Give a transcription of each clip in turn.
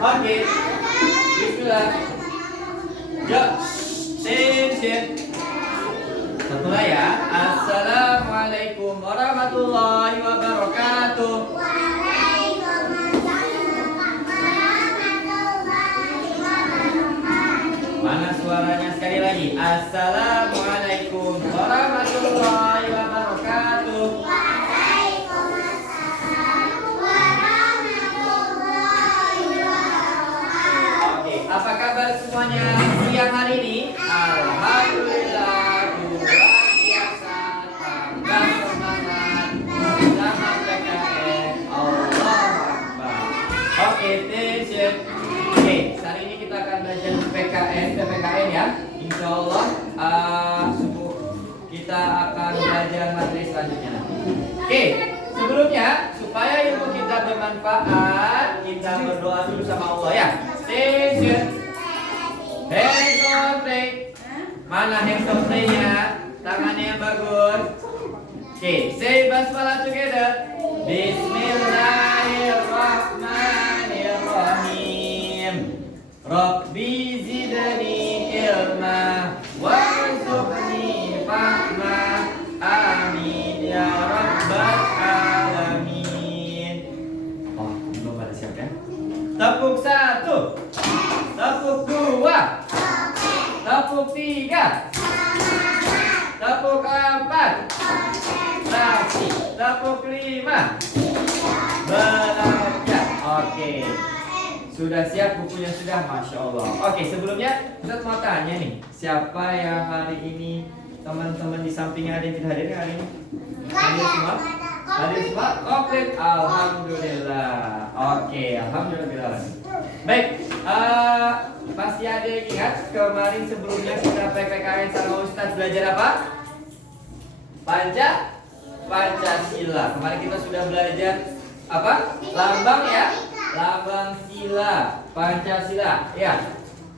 Oke. Bismillah. Yuk. Sin. Satu lah ya. Assalamualaikum warahmatullahi wabarakatuh. Mana suaranya sekali lagi? Assalamualaikum warahmatullahi wabarakatuh. Oke, apa kabar semuanya siang hari ini? Alhamdulillah, luar biasa, tambah semangat bersama PKN. Allah Akbar. Oke, attention. Oke, hari ini kita akan belajar PPKN ya. Insya Allah subuh kita akan belajar materi selanjutnya. Oke, sebelumnya supaya ilmu kita bermanfaat, kita berdoa dulu sama Allah ya. Attention. Hands on play. Mana hands on play-nya? Tangannya yang bagus. Oke, say basmalah together. Bismillahirrahmanirrahim. Rabbi zidni ilma warzuqni fahma. Amin ya rabbal alamin. Oh, belum pada siap ya? Tepuk 1, tepuk 2, tepuk 3, tepuk 4, tepuk 5, belajar. Oke. Sudah siap bukunya sudah, Masya Allah. Oke, sebelumnya Ustaz mau tanya nih, siapa yang hari ini teman-teman di sampingnya ada yang tidak hadir hari ini? Hadir semua? Hadir semua? Komplit, alhamdulillah. Oke, alhamdulillah. Baik, pasti ada yang ingat kemarin sebelumnya kita PPKN sama Ustaz belajar apa? Pancasila. Kemarin kita sudah belajar apa? Lambang ya. Lambang sila, Pancasila, ya.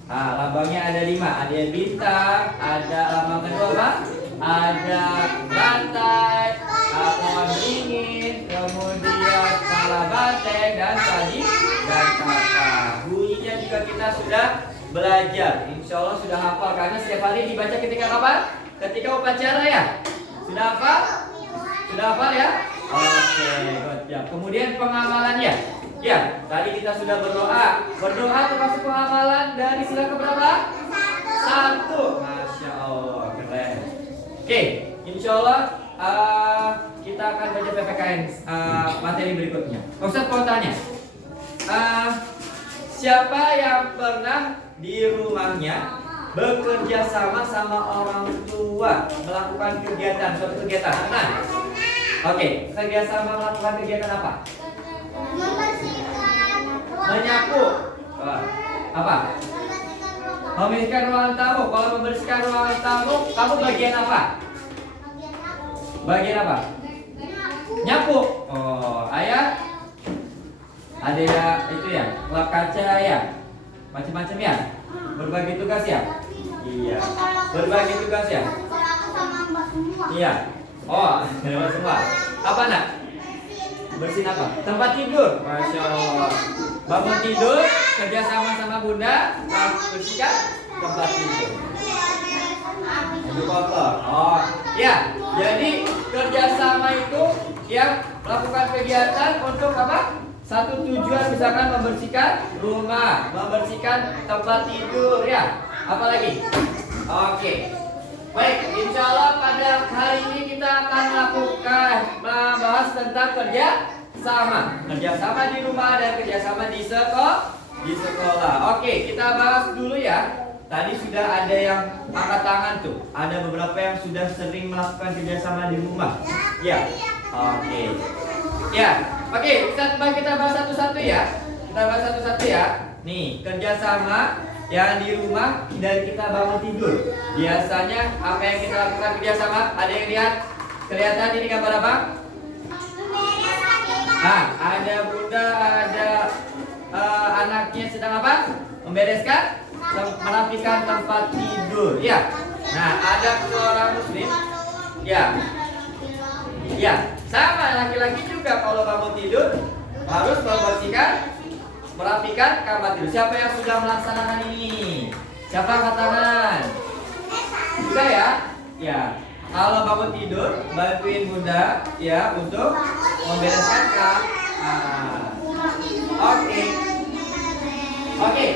Nah, lambangnya ada 5, ada bintang, ada lambang kedua apa? Ada rantai, pohon beringin, kemudian kepala banteng dan tadi dan kakak. Bunyinya juga kita sudah belajar. Insya Allah sudah hafal karena setiap hari dibaca ketika kapan? Ketika upacara ya. Sudah hafal? Sudah hafal ya? Oke, good. Kemudian pengamalannya. Ya, tadi kita sudah berdoa. Berdoa termasuk pengamalan dari sila keberapa? 1. Masya Allah, keren. Oke, insya Allah kita akan baca PPKN materi berikutnya. Ustaz mau tanya, siapa yang pernah di rumahnya bekerja sama orang tua melakukan suatu kegiatan? Nah, oke, kerja sama melakukan kegiatan apa? Menyapu. Apa? Membersihkan ruangan tamu. Kalau membersihkan ruangan tamu, kamu bagian apa? Bagian apa? Nyapu. Oh, ayah? Ada ya itu ya, lap kaca ya, macam-macam ya. Berbagi tugas ya. Iya. Berbagi tugas ya. Iya. Oh, semua. Apa nak? Bersihin apa? Tempat tidur. Masya Allah. Bangun tidur, kerja sama bunda, bersihkan tempat tidur. Baju kotor. Oh, ya. Jadi kerjasama itu yang melakukan kegiatan untuk apa? Satu tujuan, misalkan membersihkan rumah, membersihkan tempat tidur, ya. Apalagi? Oke. Baik, insya Allah pada hari ini kita akan membahas tentang kerjasama di rumah dan kerjasama di sekolah. Oke, kita bahas dulu ya. Tadi sudah ada yang angkat tangan tuh. Ada beberapa yang sudah sering melakukan kerjasama di rumah. Ya, oke. Ya, oke. Kita bahas satu-satu ya. Nih, kerjasama yang di rumah dari kita bangun tidur. Biasanya apa yang kita lakukan kerjasama? Ada yang lihat? Kelihatan ini gambar apa? Nah, ada bunda, ada anaknya sedang apa? Membereskan, merapikan tempat tidur. Ya. Nah, ada seorang muslim. Ya. Ya, sama laki-laki juga kalau bangun tidur harus merapikan kamar tidur. Siapa yang sudah melaksanakan ini? Siapa angkat tangan? Sudah ya? Ya. Kalau bangun tidur, bantuin bunda ya untuk membereskan kamar. Oke. Oke.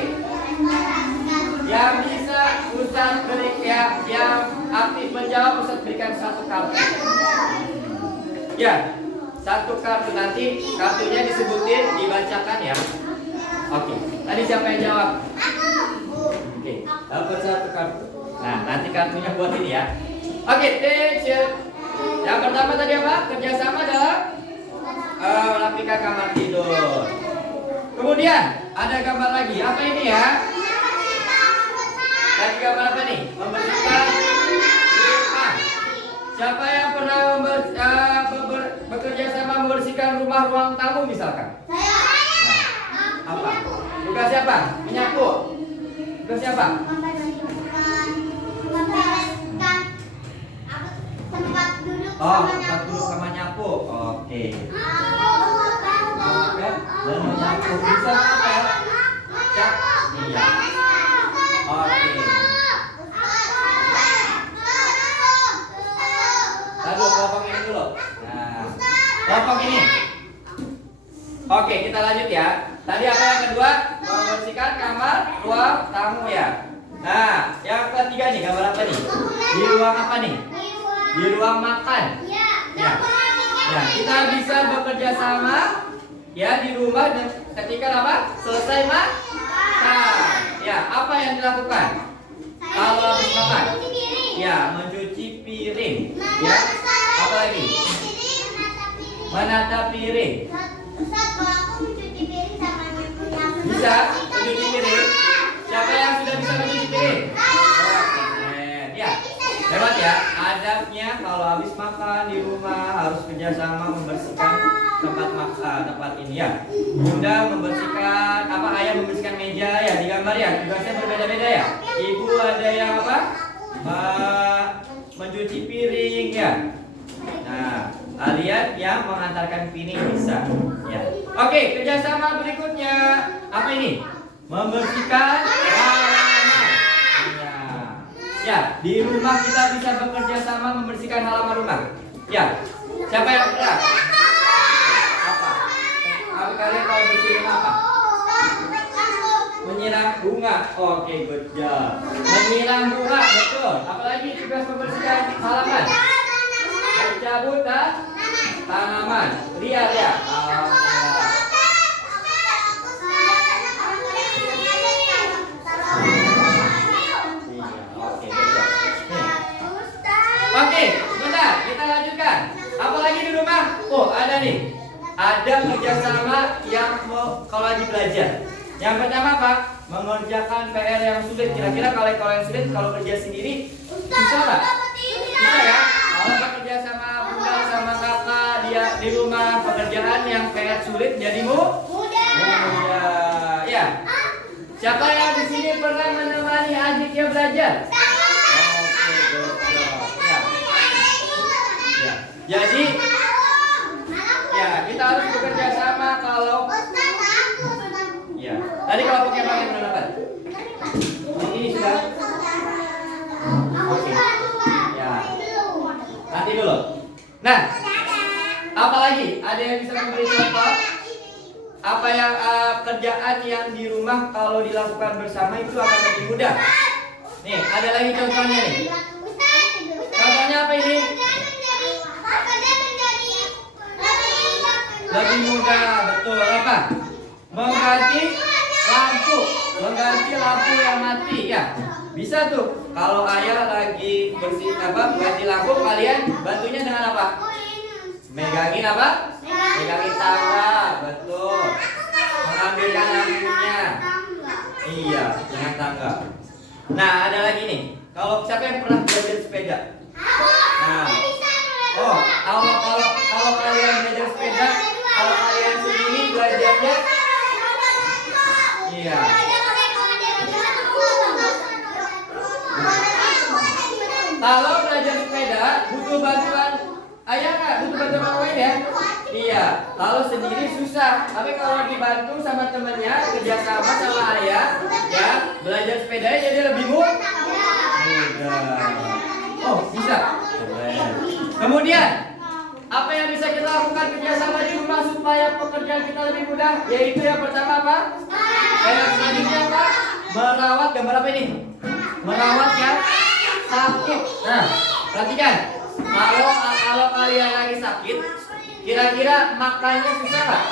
Yang bisa Ustaz beri ya, yang aktif menjawab Ustaz berikan satu kartu. Ya, satu kartu, nanti kartunya disebutin, dibacakan ya. Oke. Tadi siapa yang jawab? Oke, dapat satu kartu. Nah, nanti kartunya buat ini ya. Oke, teacher. Yang pertama tadi apa? Kerjasama dalam merapikan kamar tidur. Kemudian ada gambar lagi. Apa ini ya? Lagi gambar apa nih? Membersihkan rumah. Siapa yang pernah bekerja sama membersihkan rumah ruang tamu misalkan? Saya. Nah, apa? Tugas siapa? Menyapu. Tugas siapa? Tempat duduk Tempat duduk sama nyapu. Oke. Dan menyapu bisa apa ya? Cak. Iya. Oke. Lalu kelompok ini dulu. Nah, kelompok ini. Oke, kita lanjut ya. Tadi apa yang kedua? Membersihkan kamar ruang tamu ya. Nah, yang ketiga nih, gambar apa nih? Di ruang apa nih? Di ruang makan. Ya. Ya, kita bisa bekerja sama ya di rumah dan ketika apa? Selesai makan. Ya, apa yang dilakukan? Kalau habis makan? Ya, mencuci piring. Ya. Apa lagi? Menata piring. Bisa mencuci piring? Siapa yang sudah bisa mencuci piring? Oh, keren. Ya, hebat ya. Adabnya kalau habis makan di rumah harus kerjasama membersihkan tempat makan, tempat ini ya. Bunda membersihkan apa? Ayah membersihkan meja ya, di gambar ya. Tugasnya berbeda-beda ya. Ibu ada yang apa? Mencuci piring ya. Nah, kalian yang mengantarkan piring bisa ya. Oke, kerjasama berikutnya apa ini? Membersihkan halaman. Ya. Ya, di rumah kita bisa bekerja sama membersihkan halaman rumah. Ya. Siapa yang pernah? Apa? Kalian kalau bikin rumah apa? Menyiram bunga. Oke, good job. Menyiram bunga, betul. Apalagi tugas membersihkan halaman. Mencabut tanaman. Lihat ya. Oke, sebentar, kita lanjutkan. Apalagi di rumah? Oh, ada nih. Ada kerjasama yang kalau lagi belajar. Yang pertama apa? Mengerjakan PR yang sulit. Kira-kira kalau yang sulit, kalau kerja sendiri bisa nggak? Bisa ya. Kalau bekerja sama bunda sama kakak dia di rumah, pekerjaan yang PR sulit jadi mudah. Ya. Siapa yang di sini pernah menemani adiknya belajar? Jadi ya kita harus bekerja sama kalau ya. Tadi kelompok yang paling pernah dapat? Ini sudah. Oke. Ya. Nanti dulu. Nah, apa lagi? Ada yang bisa memberi contoh? Apa yang kerjaan yang di rumah kalau dilakukan bersama itu akan lebih mudah? Nih, ada lagi contohnya nih. Contohnya apa ini? Lebih mudah, betul. Apa? Mengganti lampu yang mati ya. Bisa tuh. Kalau ayah lagi bersih ganti lampu, kalian bantunya dengan apa? Megangin apa? Megangin tangga, betul. Mengambilkan lampunya. Iya, dengan tangga. Nah, ada lagi nih. Kalau siapa yang pernah belajar sepeda? Nah, kalau kalian belajar sepeda, kalau kalian sendiri belajarnya, iya. Kalau belajar sepeda butuh bantuan ayah nggak butuh bantuan orang lain ya? Iya. Kalau sendiri susah. Tapi kalau dibantu sama temennya, kerjasama sama ayah, ya belajar sepeda jadi lebih mudah. Oh bisa. Keren. Kemudian apa yang bisa kita lakukan kerjasama di rumah supaya pekerjaan kita lebih mudah? Yaitu yang pertama apa? Yang selanjutnya apa? Merawat gambar apa ini? Merawat yang sakit. Nah, perhatikan. Kalau kalian lagi sakit, kira-kira makannya susah nggak?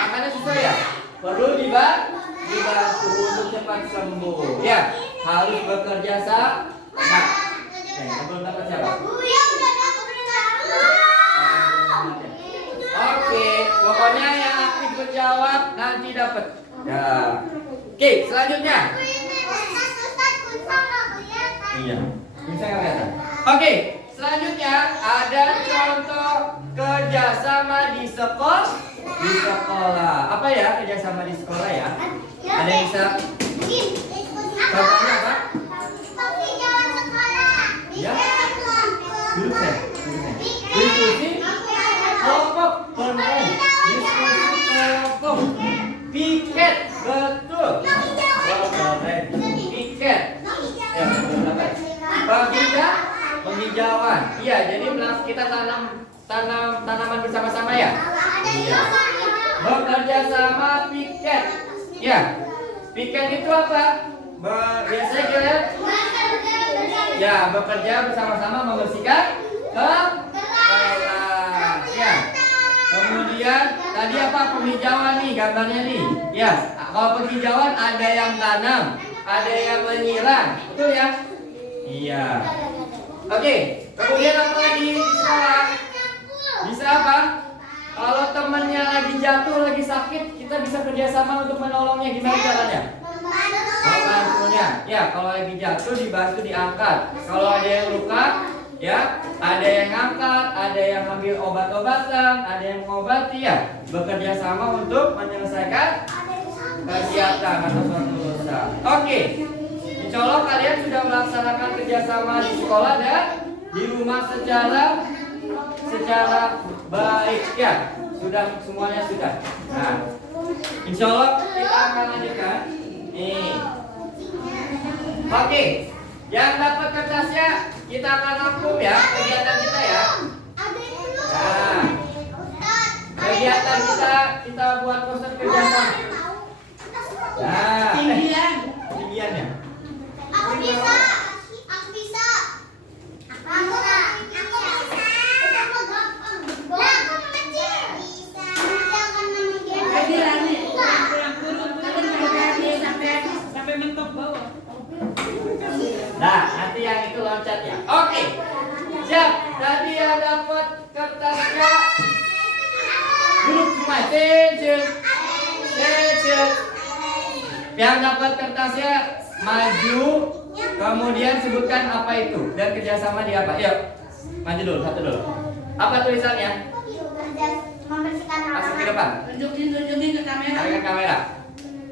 Makannya susah ya? Perlu dibantu untuk cepat sembuh. Ya, harus bekerja sama. Nah, belum dapat siapa? Oke, pokoknya yang aktif menjawab nanti dapat. Ya. Oke, selanjutnya. Iya, bisa nggak kelihatan? Oke, selanjutnya ada contoh kerjasama di sekolah. Apa ya kerjasama di sekolah ya? Ada yang bisa? Contohnya apa? Ya. Duduk saya. Diskusi kelompok keren. Diskusi kelompok. Piket, betul. Keren. Piket. Ya, betul. Penghijauan. Iya, jadi kita tanam tanaman bersama-sama ya. Iya. Bekerja sama piket. Ya. Piket itu apa? Biasanya kalian ya bekerja bersama-sama membersihkan kelas. Ya. Kemudian tadi apa penghijauan nih gambarnya nih. Ya. Kalau penghijauan ada yang tanam, ada yang menyiram, betul ya? Iya. Oke, kemudian apa lagi di sekolah? Bisa apa? Kalau temannya lagi jatuh, lagi sakit, kita bisa kerjasama untuk menolongnya. Gimana caranya? Membantunya. Ya, kalau lagi jatuh dibantu diangkat. Kalau ada yang luka, ya, ada yang ngangkat, ada yang ambil obat-obatan, ada yang mengobati ya. Bekerja sama untuk menyelesaikan kegiatan atau suatu usaha. Oke. Insya Allah kalian sudah melaksanakan kerjasama di sekolah dan di rumah secara baik ya. Sudah semuanya sudah. Nah, insya Allah kita akan lanjutkan. Nih. Oke, yang dapat kertasnya kita akan rangkum ya kegiatan kita ya. Nah, kegiatan kita buat poster kerjasama. Nah, tinggiannya. Aku bisa. Aku bisa. Itu mah gampang. Lah, aku kecil. Bisa. Jangan sampai mentok bawah. Nah, nanti yang itu loncat ya. Oke. Siap. Tadi yang dapat kertasnya duduk semua. Attention. Yang dapat kertasnya maju, kemudian sebutkan apa itu dan kerjasama di apa. Yuk, maju dulu, satu dulu. Apa tulisannya? Membersihkan Masuk ke halaman. depan. Tunjukin ke kamera. Tarik ke kamera.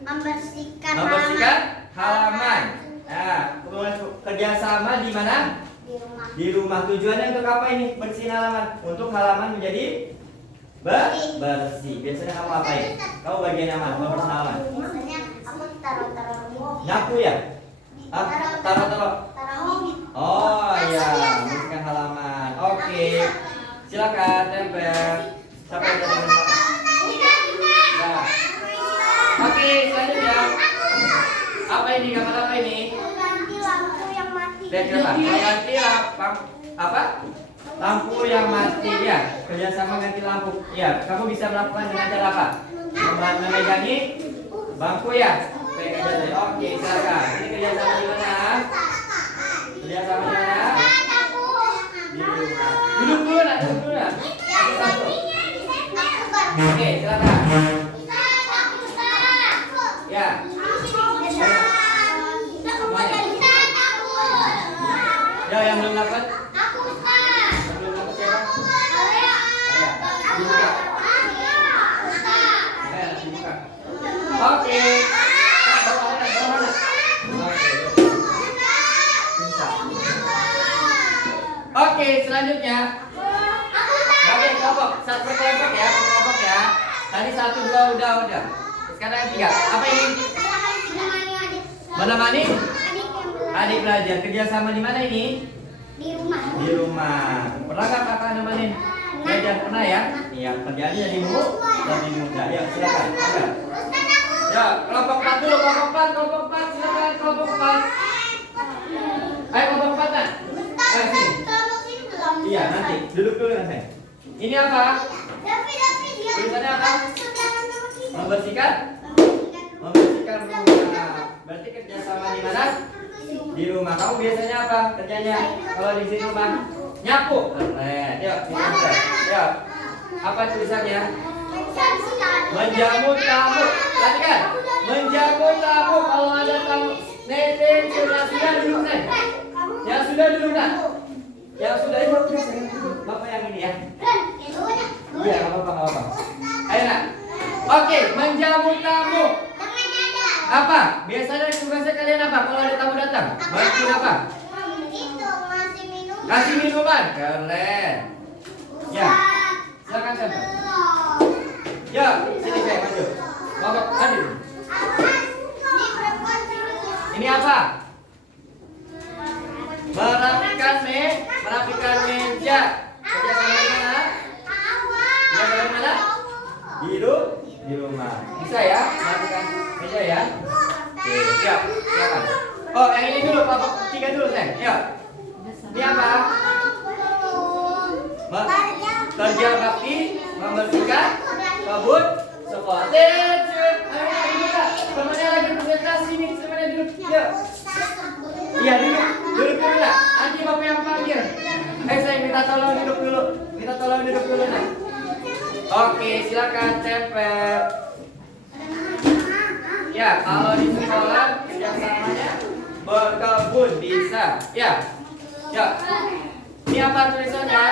Membersihkan halaman. Nah, kerjasama di mana? Di rumah. Di rumah. Tujuannya untuk apa ini? Bersihin halaman. Untuk halaman menjadi bersih. Biasanya kamu apain? Kamu bagian yang mana? Membersihkan halaman. Biasanya aku taruh Nyapu ya? Taruh. Oh iya, membersihkan halaman. Oke. Silakan tempel. Siapa yang tempel? Nah. Oke, selanjutnya. Apa ini? Gambar apa ini? Ganti lampu yang mati. Lihat kenapa? Ganti apa? Lampu yang mati ya. Kerjasama ganti lampu. Ya, kamu bisa melakukan dengan cara apa? Memegangi bangku ya. Pegang jari. Oke, silakan. Ini kerjasama di mana? Kerjasama di mana? Di rumah. Duduk dulu nak. Oke, silakan. Ya. Ya, yang belum dapat? Belum dapat siapa? Dibuka. Oke. Oke, selanjutnya kelompok. Satu kelompok ya, kelompok ya. Tadi 1, 2 udah. Sekarang yang 3. Apa ini? Menemani adik belajar. Kerja sama di mana ini? Di rumah. Di rumah. Pernah nggak kakak nemenin belajar? Pernah ya? Iya, kerjanya lebih mudah. Ya, silakan. Ya, kelompok 4 dulu, kelompok 4, silakan kelompok 4. Ayo kelompok 4 nah. Sini. Iya, nanti duduk dulu nanti. Ini apa? Tulisannya apa? Membersihkan rumah. Berarti kerja sama di mana? Di rumah. Kamu biasanya apa kerjanya kalau di sini rumah? Nyapu. Keren. Yuk, yuk. Apa tulisannya? Menjamu tamu. Perhatikan. Menjamu tamu. Kalau ada tamu, netin sudah duduk nih. Yang sudah duduk nak. Yang sudah itu Bapak yang ini ya. Iya, nggak apa-apa. Ayo nak. Oke, menjamu tamu. Apa? Biasanya tugasnya kalian apa? Kalau ada tamu datang, bantuin apa? Kasih minuman. Keren. Ya, silakan siapa? Ya, sini saya maju. Bapak maju. Ini apa? Merapikan meja. Kerja sama di mana? Ya, dari mana? Di rumah. Bisa ya? Merapikan meja ya. Oke, siap. Silakan. Oh, yang ini dulu, Bapak 3 dulu, Sayang. Ya. Ini apa? Kerja bakti membersihkan kebun sekolah. Ayo buka. Temannya lagi presentasi nih, temannya duduk. Yuk. Iya, duduk dulu lah. Nanti Bapak yang panggil. Saya minta tolong duduk dulu. Nah. Oke, silakan tempel. Ya, kalau di sekolah kerjasamanya berkebun bisa. Ya. Ini apa tulisannya?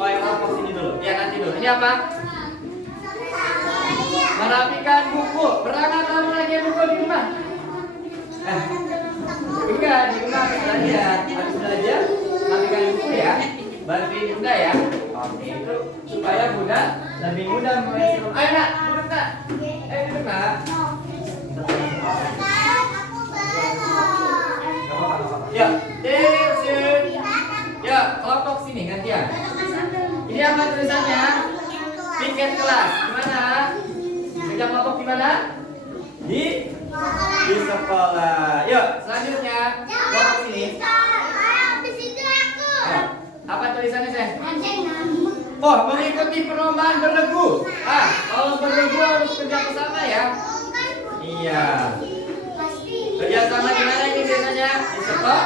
Oh, yang kelompok sini dulu. Ya, nanti dulu. Ini apa? Merapikan buku. Pernah nggak kamu lagi buku di rumah? Enggak, di rumah harus belajar. Merapikan buku ya. Bantuin bunda ya. Oke, itu supaya bunda lebih mudah mengisi rumah. Ayo nak, duduk nak. Duduk nak. Ya, David. Ya, kelompok sini gantian. Ini apa tulisannya? Piket kelas. Di mana? Kerja kelompok di mana? Di sekolah. Yuk, selanjutnya kelompok sini. Ya, apa tulisannya, Sayang? Oh, mengikuti perlombaan berlagu. Kalau berlagu harus kerja bersama ya. Iya. Kerja sama di mana ini biasanya? Di sekolah.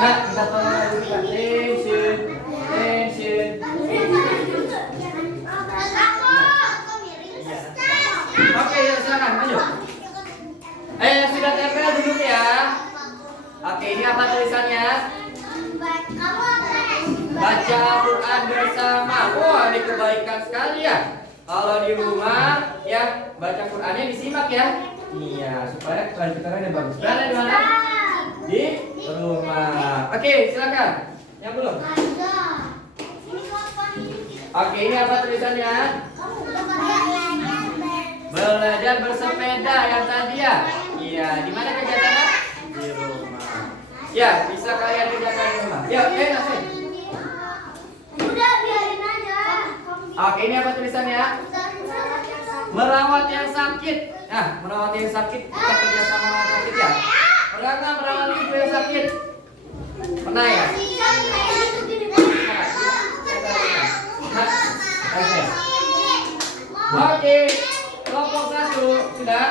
Nah, kita tolong dulu Pak. Tension. Oke, ya silakan maju. Yang sudah tempel duduk ya. Oke, ini apa tulisannya? Baca Al-Quran bersama. Wah, ini kebaikan sekali ya. Kalau di rumah ya baca Qurannya disimak ya. Iya, supaya kelanjutannya bagus. Berada di mana? Di rumah. Oke, silakan. Yang belum? Oke, ini apa tulisannya? Belajar bersepeda yang tadi ya. Iya, di mana kegiatannya? Di rumah. Ya, bisa kalian kerjakan di rumah. Yuk, nasib. Udah biarin aja. Oke, ini apa tulisannya? Merawat yang sakit. Nah, merawat yang sakit kita kerja sama yang sakit ya. Pernah nggak merawat ibu yang sakit? Pernah ya? Oke, kelompok 1 sudah.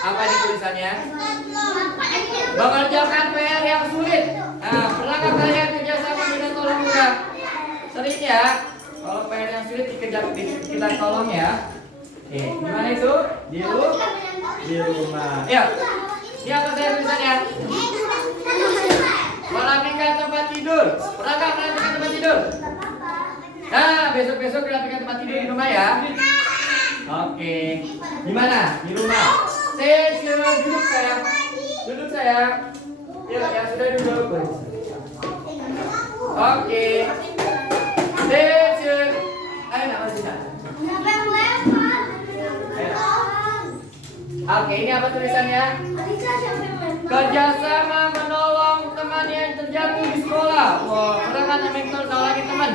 Apa di tulisannya? Mengerjakan PR yang sulit. Nah, pernah nggak kalian kerja sama dengan tolong mudah? Sering ya. Kalau PR yang sulit kita tolong ya. Oke, gimana itu? Di rumah. Ya. Ini apa saya tulisannya? Merapikan tempat tidur. Pernah nggak merapikan tempat tidur? Nah, besok-besok merapikan tempat tidur di rumah ya. Oke. Di mana? Di rumah. Duduk sayang. Yuk, yang sudah duduk. Oke. Siapa yang lempar? Oke, ini apa tulisannya? Alisa, siapa yang lempar? Kerjasama menolong teman yang terjatuh di sekolah. Wah, pernah kan nolongin teman?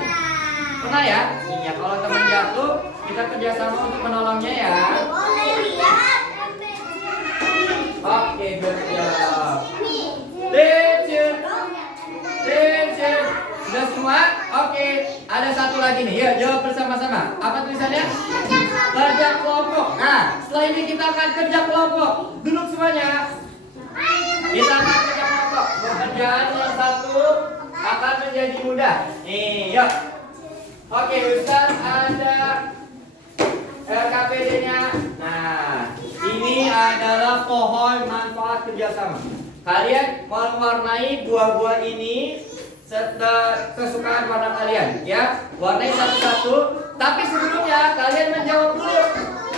Pernah ya? Iya, kalau teman jatuh, kita kerjasama untuk menolongnya ya. Boleh lihat. Oke, good job. Teacher, teacher. Sudah semua? Oke, ada satu lagi nih. Yuk, jawab bersama-sama. Apa tulisannya? Kerja kelompok. Nah, setelah ini kita akan kerja kelompok. Duduk semuanya. Kita akan kerja kelompok. Pekerjaan yang satu akan menjadi mudah. Nih, yuk. Oke, Ustaz ada RKPD-nya. Nah, ini adalah pohon manfaat kerjasama. Kalian mewarnai buah-buah ini serta kesukaan warna kalian, ya. Warnai satu-satu. Tapi sebelumnya kalian menjawab dulu.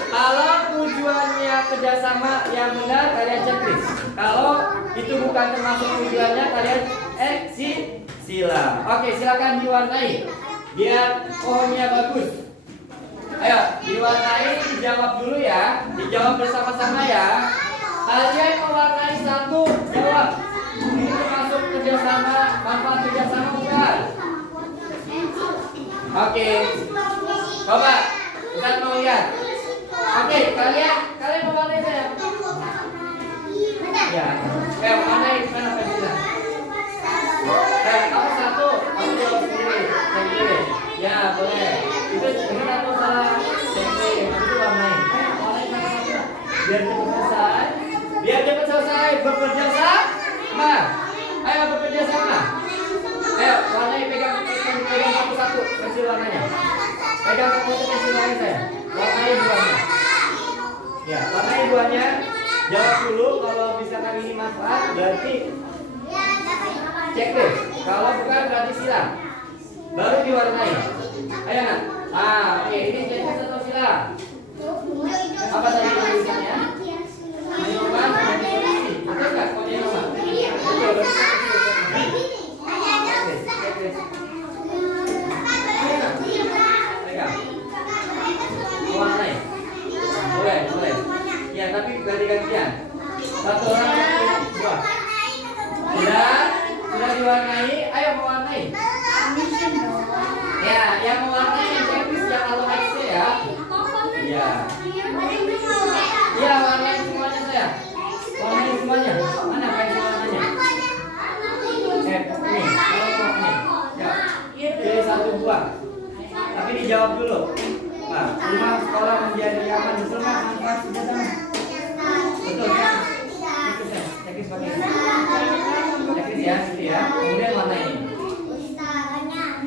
Kalau tujuannya kerjasama yang benar, kalian checklist. Kalau itu bukan termasuk tujuannya, kalian silang. Oke, silakan diwarnai. Biar pohonnya bagus. Ayo, diwarnai, dijawab dulu ya. Dijawab bersama-sama ya. Kalian mewarnai satu, jawab. Ini termasuk kerjasama, manfaat kerjasama bukan? Oke. Coba, kita mau lihat. Oke, kalian mewarnai saya. Ya. Mewarnai mana pensilnya? Kamu satu, kamu jawab sendiri. Sendiri. Ya, boleh. Itu ini atau salah? Sendiri. Itu warnai. Warnai sama-sama. Biar cepat selesai. Biar cepat selesai. Bekerja sama. Ayo bekerja sama. Ayo, warnai pegang satu-satu pensil warnanya. Pegang satu-satu pensil warna saya. Warnai duanya. Ya, warnai duanya. Jawab dulu kalau misalkan ini manfaat berarti checklist. Kalau bukan berarti silang. Baru diwarnai. Ayo nak. Oke, ini checklist atau silang? Apa tadi tulisannya? Minuman dan polisi. Betul nggak? Kode nama. Betul. Warnai. Boleh. Ya, tapi ganti-gantian. Satu orang dua. Sudah diwarnai. Ayo mewarnai. Ya, yang mewarnai yang checklist yang kalau X ya. Iya. Iya, warnai semuanya saya. Warnai semuanya. Mana pensil warnanya? Ini, kalau ini. Ya. Pilih satu buah. Tapi dijawab dulu. Nah, rumah sekolah menjadi aman, betul nggak? Manfaat kerjasama. Betul ya? Checklist pakai ini. Checklist ya, gitu ya. Kemudian warna ini.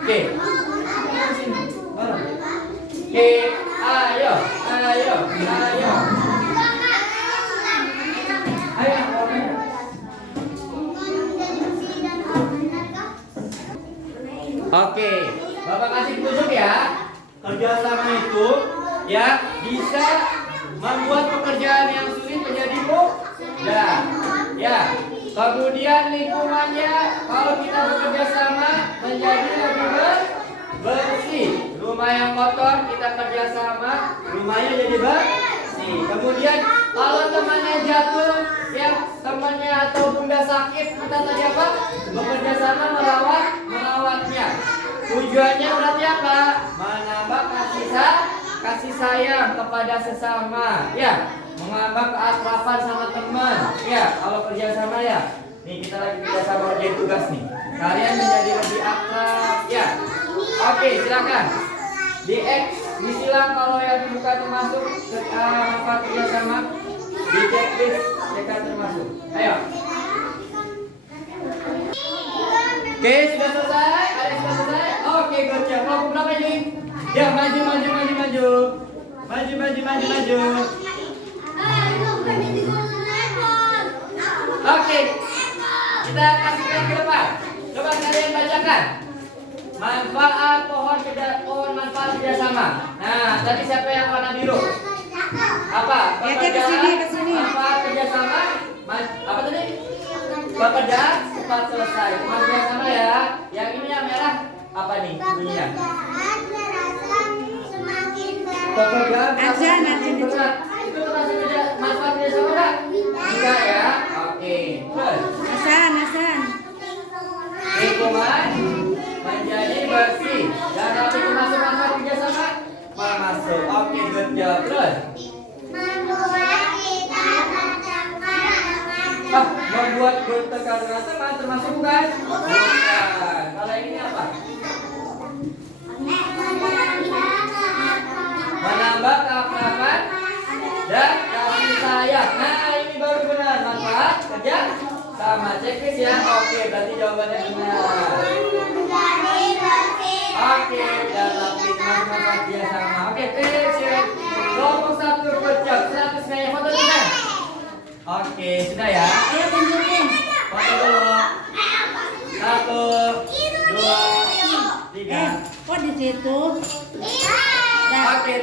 Oke. Oke, ayo. Ayo, warnanya. Oke, Bapak kasih petunjuk ya. Kerjasama itu ya bisa membuat pekerjaan yang sulit menjadi mudah. Ya. Kemudian lingkungannya kalau kita bekerja sama menjadi lebih bersih. Rumah yang kotor kita kerjasama, rumahnya jadi bersih. Kemudian kalau temannya jatuh, ya temannya atau bunda sakit, kita tadi apa? Bekerja sama merawatnya. Tujuannya berarti apa? Menambah kasih sayang kepada sesama, ya, menambah keakraban sama teman, ya. Kalau kerjasama ya, nih kita lagi kerjasama kerjain tugas nih. Kalian menjadi lebih akrab, ya. Oke, silakan. Di X, disilang kalau yang bukan termasuk manfaat kerjasama, di checklist mereka termasuk. Ayo. Oke, sudah selesai? Ada yang sudah selesai? Oke, good job. Kelompok berapa ini? Ya, maju. Oke, kita kasihkan ke depan. Coba kalian bacakan. Manfaat pohon manfaat kerjasama. Nah, tadi siapa yang warna biru? Apa? Kesini. Manfaat kerjasama. Apa tadi? Pekerjaan cepat selesai. Manfaat kerjasama ya. Yang ini yang merah apa nih bunyinya? pekerjaan Azan, azan. berat. Itu termasuk manfaat kerjasama nggak? Enggak ya. Oke. Terus Hasan. lingkungan menjadi bersih dan rapi termasuk manfaat kerjasama? Masuk. Oke, good job. Terus membuat bertekan rasa termasuk bukan? Bukan. Kalau ini apa? Menambah keakraban dan kasih sayang. Nah, ini baru benar manfaat kerja sama. Checklist ya. Oke, berarti jawabannya benar. Oke, dalam lingkungan manfaat kerja sama. Oke, action. Kelompok 1 berjam 100 gaya foto juga. Oke, sudah ya. Ayo tunjukin. Foto dulu. 1, 2, 3. Kok di situ? Oke,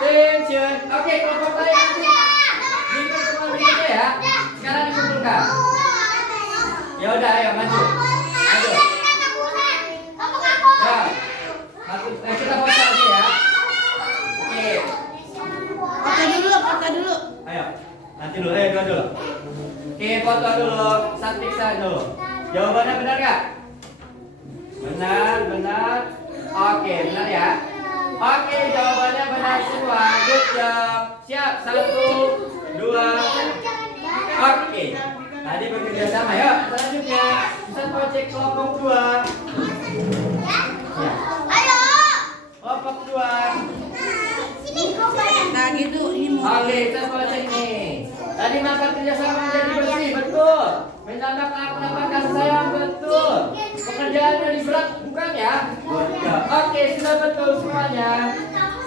tension. Oke, kelompok lain dikumpulkan begitu ya. Sekarang dikumpulkan. Ya udah, ayo maju. Ya, kita foto aja ya. Oke, Foto dulu. ayo. Nanti dulu, dua dulu. Oke, foto dulu. Saat periksa dulu. Jawabannya benar nggak? Benar. Oke, benar ya. Oke, jawabannya benar semua. Good job. Siap. 1, 2. Oke. Tadi bekerja sama ya. Selanjutnya bisa cek kelompok 2. Ya. Kelompok 2. Nah gitu, ini mau. Oke, kita cek nih. Tadi manfaat kerjasama menjadi bersih, betul. Menambah keakraban kasih sayang, betul. Pekerjaan jadi berat, bukan ya? Betul. Oke, sudah betul semuanya.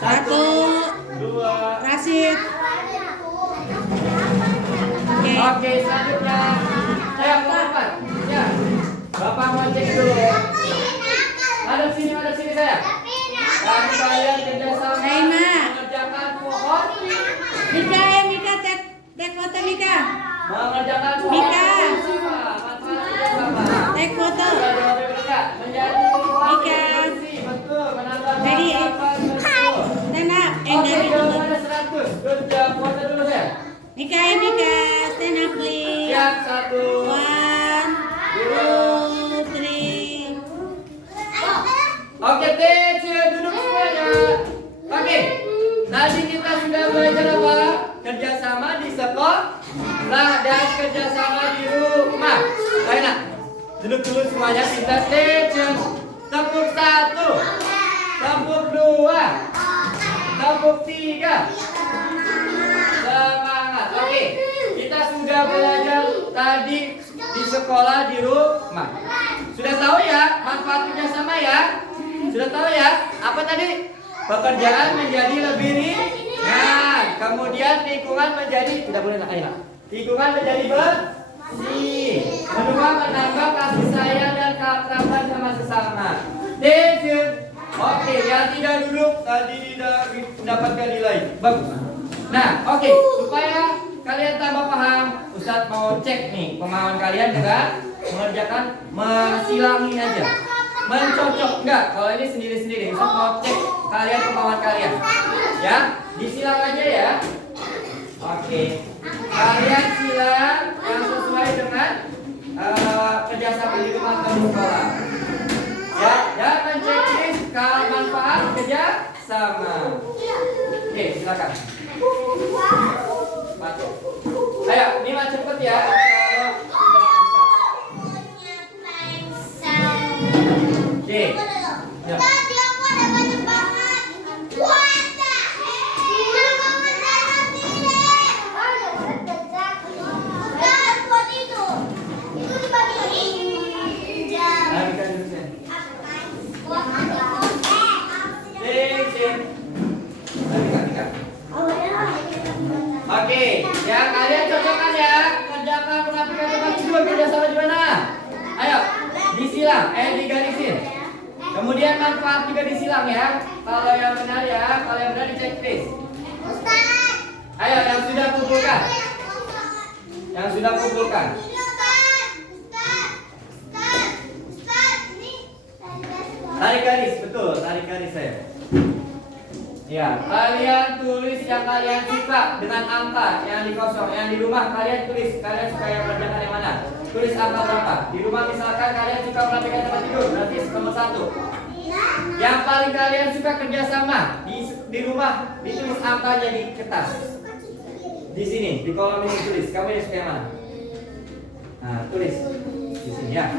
1, 2. Rasid. Oke, selanjutnya. Saya kelompok. Ya. Bapak mau cek dulu. Hadap sini saya. Tadi kalian kerjasama mengerjakan pohon. Mika, tek foto Mika. Mengerjakan pohon. Mika. Manfaat kerjasama. Tek foto. Menjadi bersih, betul. Menambah Jadi, keakraban, betul. Stand up. Oke, Dari jawabannya 100. Good job. Foto dulu ya. Mika, stand up please. Siap, 1. 1, 2, 3. Oke, duduk semuanya. Oke, tadi kita sudah belajar apa? Kerjasama di sekolah dan kerjasama di rumah. Ayo nak, duduk dulu semuanya. Kita tepuk 1, tepuk 2, tepuk 3. Semangat. Oke, kita sudah belajar tadi di sekolah di rumah. Sudah tahu ya manfaat kerjasama ya? Sudah tahu ya? Apa tadi? Pekerjaan menjadi lebih ringan. Kemudian lingkungan menjadi tidak boleh nak air. Lingkungan menjadi bersih. Kedua, menambah kasih sayang dan keakraban sama sesama. Tension. Oke, yang tidak duduk tadi tidak mendapatkan nilai. Bagus. Nah, oke, supaya kalian tambah paham, Ustadz mau cek nih pemahaman kalian dengan mengerjakan mesilangi aja. Mencocok enggak? Kalau ini sendiri-sendiri, Ustadz mau cek kalian pemahaman kalian. Ya, disilang aja ya. Oke. Kalian silang yang sesuai dengan kerjasama di rumah atau di sekolah. Ya, dan menceklis manfaat kerja sama. Oke, silakan. Masuk. Ayo, ini mah cepet ya. Oke. Ya. Oke, ya kalian cocokkan ya. Kerjakan penampilan tempat tidur kerjasama di mana? Ayo, disilang, digarisin. Kemudian manfaat juga disilang ya. Kalau yang benar ya, kalau yang benar dicek please. Ayo, yang sudah kumpulkan. Yang sudah kumpulkan. Tarik garis, betul, tarik garis saya. Ya, kalian tulis yang kalian suka dengan angka yang di kosong. Yang di rumah kalian tulis, kalian suka yang kerjakan yang mana? Tulis angka berapa? Di rumah misalkan kalian suka merapikan tempat tidur, berarti nomor 1. Yang paling kalian suka kerjasama di rumah ditulis angkanya di kertas. Di sini, di kolom ini tulis. Kamu yang suka yang mana? Nah, tulis di sini ya.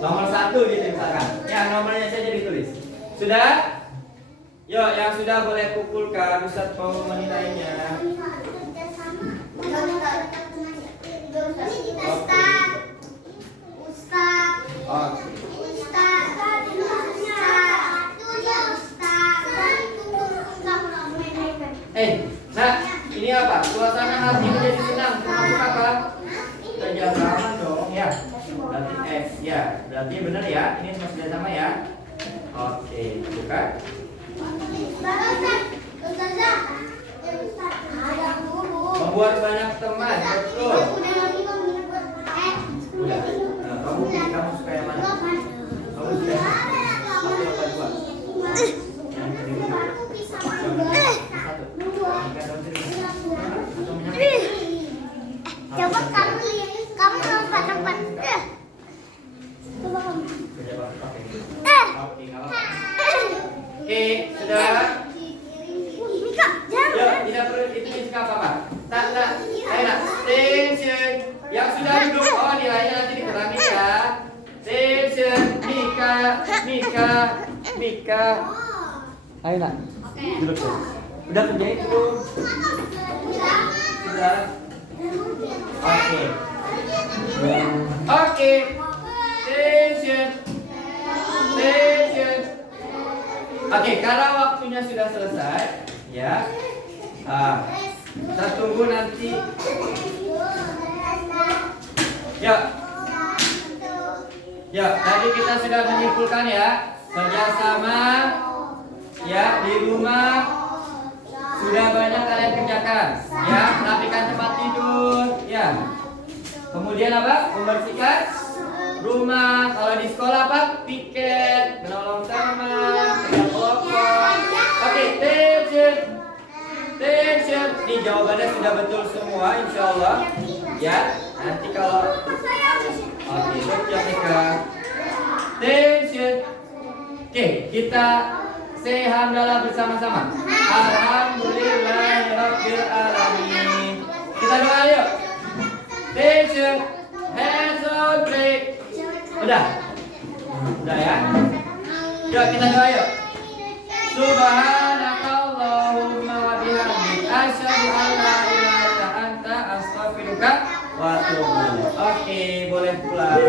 Nomor 1 gitu misalkan. Ya, nomornya saja ditulis. Sudah? Yuk, yang sudah boleh kumpulkan. Ustaz mau menilainya. Nah, ini apa? Suasana hati menjadi senang. Termasuk apa? Kerjasama dong, ya. Berarti X, ya. Berarti benar ya. Ini semua kerjasama ya. Oke, buka. Membuat banyak teman, betul. Udah. Nah, kamu suka yang mana? Kamu suka yang mana? Satu apa dua? Yang kedua. Satu. Coba kamu lihat, kamu lompat. Coba kamu. Oke, sudah. Kak, jangan. Yuk, tidak perlu itu suka apa? Tak. Ayo, station. Yang sudah duduk, nilainya nanti dikurangi ya. Station, Mika. Ayo nak, duduk ya. Udah kerjain dulu. Sudah. Oke. Station. Oke, karena waktunya sudah selesai, ya. Kita tunggu nanti. Ya, tadi kita sudah menyimpulkan ya, kerjasama, ya di rumah sudah banyak kalian kerjakan, ya, rapikan tempat tidur, ya. Kemudian apa? Membersihkan rumah. Kalau di sekolah apa? Piket, menolong teman, kerja kelompok. Oke, tension. Ini jawabannya sudah betul semua, insya Allah. Ya, nanti kalau oke, siap Nika. Tension. Oke, kita say hamdalah bersama-sama. Alhamdulillahirabbil alamin. Kita doa yuk. Tension. Hands on break. Udah ya. Yuk kita doa yuk. Subhanakallahumma wa bihamdik asyhadu an la ilaha illa anta astaghfiruka wa atubu ilaik. Oke, boleh pulang.